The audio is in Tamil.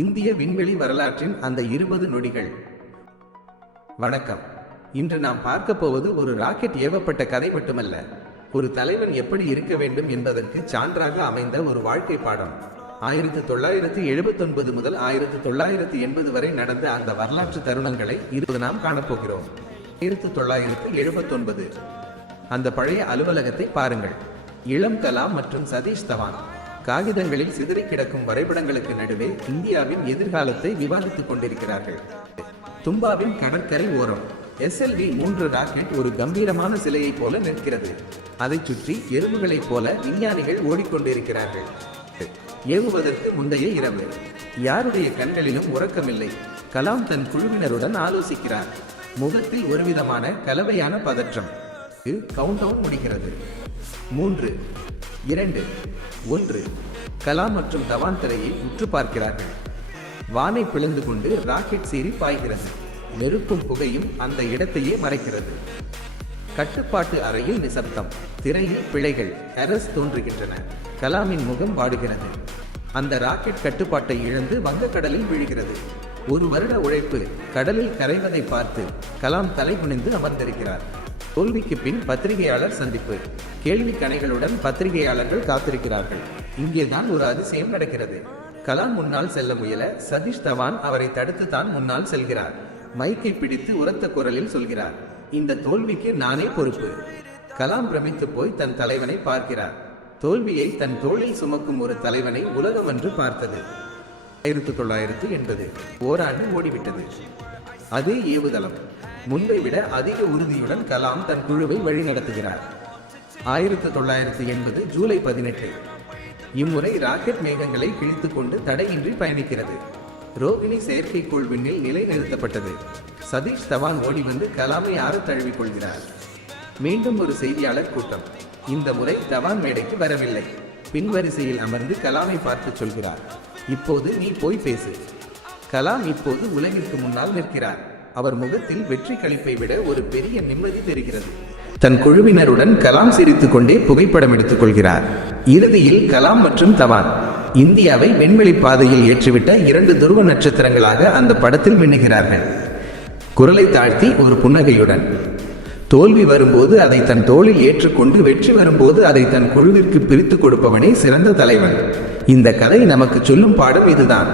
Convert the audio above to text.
இந்திய விண்வெளி வரலாற்றின் அந்த 20 நொடிகள். வணக்கம். இன்று நாம் பார்க்க போவது ஒரு ராக்கெட் ஏவப்பட்ட கதை மட்டுமல்ல, ஒரு தலைவன் எப்படி இருக்க வேண்டும் என்பதற்கு சான்றாக அமைந்த ஒரு வாழ்க்கை பாடம். 1979 முதல் 1980 வரை நடந்த அந்த வரலாற்று தருணங்களை நாம் காணப்போகிறோம். 1979 அந்த பழைய அலுவலகத்தை பாருங்கள். இளம் கலாம் மற்றும் சதீஷ் தவான் காகிதங்களில் சிதறி கிடக்கும் வரைபடங்களுக்கு நடுவே இந்தியாவின் எதிர்காலத்தை விவாதித்துக் கொண்டிருக்கிறார்கள். தும்பாவின் கடற்கரை ஓரம் SLV-3 ராக்கெட் ஒரு கம்பீரமான சிலையை போல நிற்கிறது. அதை சுற்றி எறும்புகளைப் போல விஞ்ஞானிகள் ஓடிக்கொண்டிருக்கிறார்கள். ஏவுவதற்கு முந்தைய இரவு யாருடைய கண்களிலும் உறக்கமில்லை. கலாம் தன் குழுவினருடன் ஆலோசிக்கிறார். முகத்தில் ஒருவிதமான கலவையான பதற்றம். கவுண்டவுன் முடிகிறது. 3, 2, 1. கலாம் மற்றும் தவான் திரையை உற்று பார்க்கிறார்கள். வானை பிளந்து கொண்டு ராக்கெட் சீறி பாய்கிறது. நெருப்பும் புகையும் அந்த இடத்தையே மறைக்கிறது. கட்டுப்பாட்டு அறையில் நிசப்தம். திரையில் பிழைகள், எரர்ஸ் தோன்றுகின்றன. கலாமின் முகம் வாடுகிறது. அந்த ராக்கெட் கட்டுப்பாட்டை இழந்து வங்கக்கடலில் விழுகிறது. 1 வருட உழைப்பு கடலில் கரைவதை பார்த்து கலாம் தலை குனிந்து அமர்ந்திருக்கிறார். தோல்விக்கு பின் பத்திரிகையாளர் சந்திப்பு. கேள்வி கணைகளுடன் பத்திரிகையாளர்கள் காத்திருக்கிறார்கள். இங்கேதான் ஒரு அதிசயம் நடக்கிறது. கலாம் முன்னால் செல்ல முயல சதீஷ் தவான் அவரை தடுத்து தான் முன்னால் செல்கிறார். மைக்கை பிடித்து உரத்த குரலில் சொல்கிறார், இந்த தோல்விக்கு நானே பொறுப்பு. கலாம் பிரமித்து போய் தன் தலைவனை பார்க்கிறார். தோல்வியை தன் தோளில் சுமக்கும் ஒரு தலைவனை உலகம் என்று பார்த்தது. 1980 ஓராண்டு ஓடிவிட்டது. அதே ஏவுதளம். முன்பை விட அதிக உறுதியுடன் கலாம் தன் குழுவை வழிநடத்துகிறார். 1980 ஜூலை 18. இம்முறை ராக்கெட் மேகங்களை கிழித்துக் கொண்டு தடையின்றி பயணிக்கிறது. ரோகிணி செயற்கைக்கோள் விண்ணில் நிலைநிறுத்தப்பட்டது. சதீஷ் தவான் ஓடி வந்து கலாமை ஆற தழுவிக் கொள்கிறார். மீண்டும் ஒரு செய்தியாளர் கூட்டம். இந்த முறை தவான் மேடைக்கு வரவில்லை. பின்வரிசையில் அமர்ந்து கலாமை பார்த்து சொல்கிறார், இப்போது நீ போய் பேசு. கலாம் இப்போது உலகிற்கு முன்னால் நிற்கிறார். அவர் முகத்தில் வெற்றி களிப்பை விட ஒரு பெரிய நிம்மதி தெரிகிறது. தன் குழுவினருடன் கலாம் சிரித்துக் கொண்டே புகைப்படம் எடுத்துக் கொள்கிறார். இறுதியில் கலாம் மற்றும் தவான் இந்தியாவை விண்வெளி பாதையில் ஏற்றிவிட்ட 2 துருவ நட்சத்திரங்களாக அந்த படத்தில் மின்னுகிறார்கள். குரலை தாழ்த்தி ஒரு புன்னகையுடன். தோல்வி வரும்போது அதை தன் தோளில் ஏற்றுக்கொண்டு வெற்றி வரும்போது அதை தன் குழுவிற்கு பிரித்து கொடுப்பவனே சிறந்த தலைவன். இந்த கதை நமக்கு சொல்லும் பாடம் இதுதான்.